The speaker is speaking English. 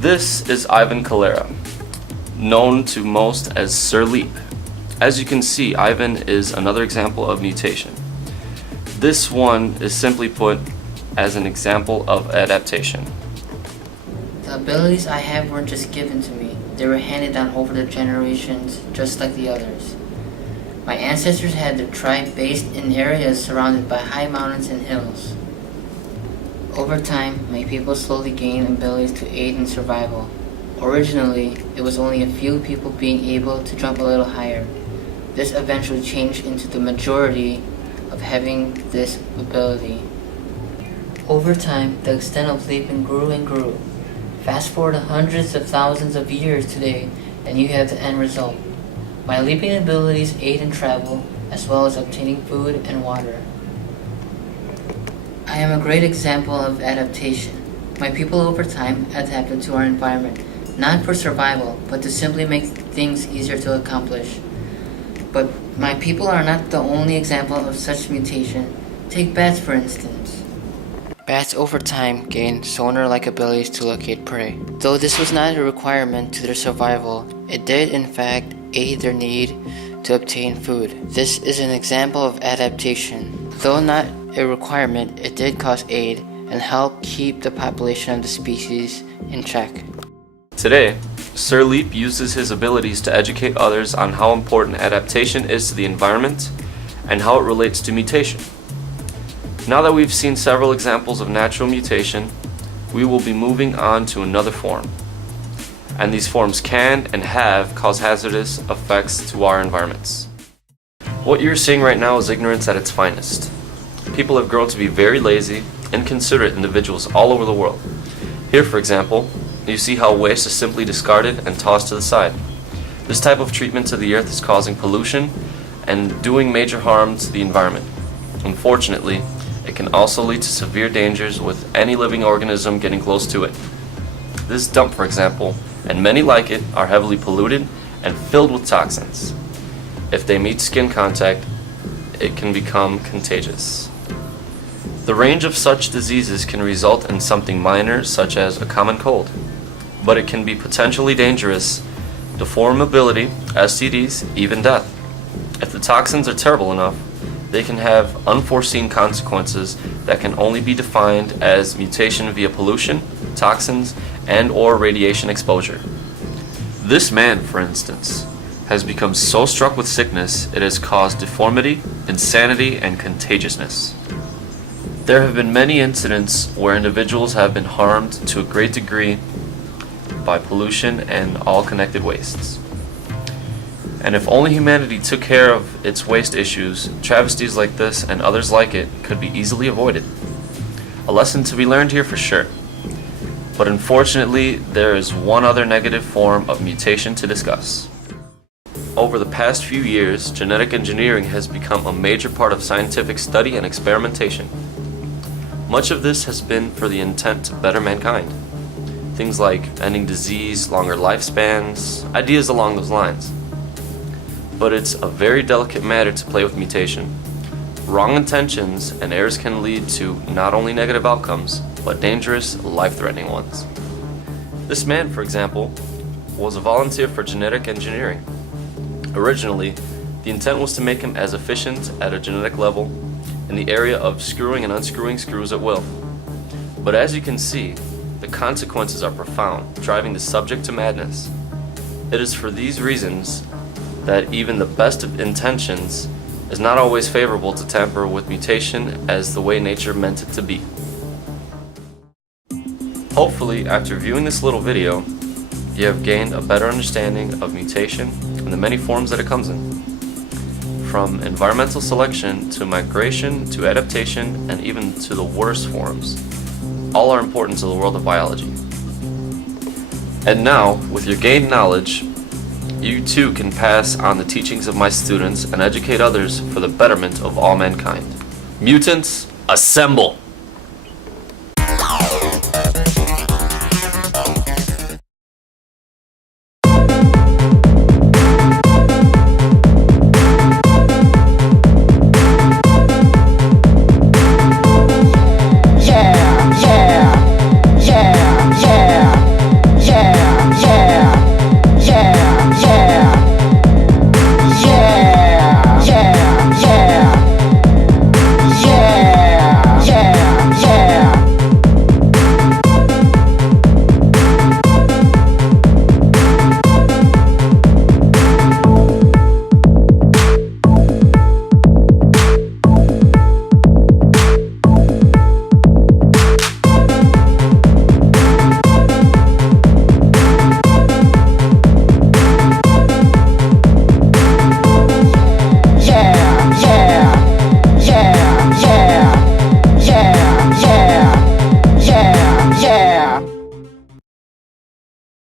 This is Ivan Calera, known to most as Sir Leap. As you can see, Ivan is another example of mutation. This one is simply put as an example of adaptation. The abilities I have weren't just given to me, they were handed down over the generations just like the others. My ancestors had their tribe based in areas surrounded by high mountains and hills. Over time, my people slowly gained abilities to aid in survival. Originally, it was only a few people being able to jump a little higher. This eventually changed into the majority of having this ability. Over time, the extent of leaping grew and grew. Fast forward hundreds of thousands of years today, and you have the end result. My leaping abilities aid in travel, as well as obtaining food and water. I am a great example of adaptation. My people over time adapted to our environment, not for survival, but to simply make things easier to accomplish. But my people are not the only example of such mutation. Take bats for instance. Bats over time gained sonar-like abilities to locate prey. Though this was not a requirement to their survival, it did in fact aid their need to obtain food. This is an example of adaptation. Though not a requirement, it did cause aid and help keep the population of the species in check. Today, Sir Leap uses his abilities to educate others on how important adaptation is to the environment and how it relates to mutation. Now that we've seen several examples of natural mutation, we will be moving on to another form. And these forms can and have caused hazardous effects to our environments. What you're seeing right now is ignorance at its finest. People have grown to be very lazy, inconsiderate individuals all over the world. Here, for example, you see how waste is simply discarded and tossed to the side. This type of treatment to the earth is causing pollution and doing major harm to the environment. Unfortunately, it can also lead to severe dangers with any living organism getting close to it. This dump, for example, and many like it, are heavily polluted and filled with toxins. If they meet skin contact, it can become contagious. The range of such diseases can result in something minor, such as a common cold, but it can be potentially dangerous, deform mobility, STDs, even death. If the toxins are terrible enough, they can have unforeseen consequences that can only be defined as mutation via pollution, toxins, and/or radiation exposure. This man, for instance, has become so struck with sickness it has caused deformity, insanity, and contagiousness. There have been many incidents where individuals have been harmed to a great degree by pollution and all connected wastes. And if only humanity took care of its waste issues, travesties like this and others like it could be easily avoided. A lesson to be learned here for sure. But unfortunately, there is one other negative form of mutation to discuss. Over the past few years, genetic engineering has become a major part of scientific study and experimentation. Much of this has been for the intent to better mankind. Things like ending disease, longer lifespans, ideas along those lines. But it's a very delicate matter to play with mutation. Wrong intentions and errors can lead to not only negative outcomes, but dangerous, life-threatening ones. This man, for example, was a volunteer for genetic engineering. Originally, the intent was to make him as efficient at a genetic level in the area of screwing and unscrewing screws at will. But as you can see, the consequences are profound, driving the subject to madness. It is for these reasons that even the best of intentions is not always favorable to tamper with mutation as the way nature meant it to be. Hopefully, after viewing this little video, you have gained a better understanding of mutation and the many forms that it comes in. From environmental selection to migration to adaptation and even to the worst forms. All are important to the world of biology. And now, with your gained knowledge, you too can pass on the teachings of my students and educate others for the betterment of all mankind. Mutants, assemble!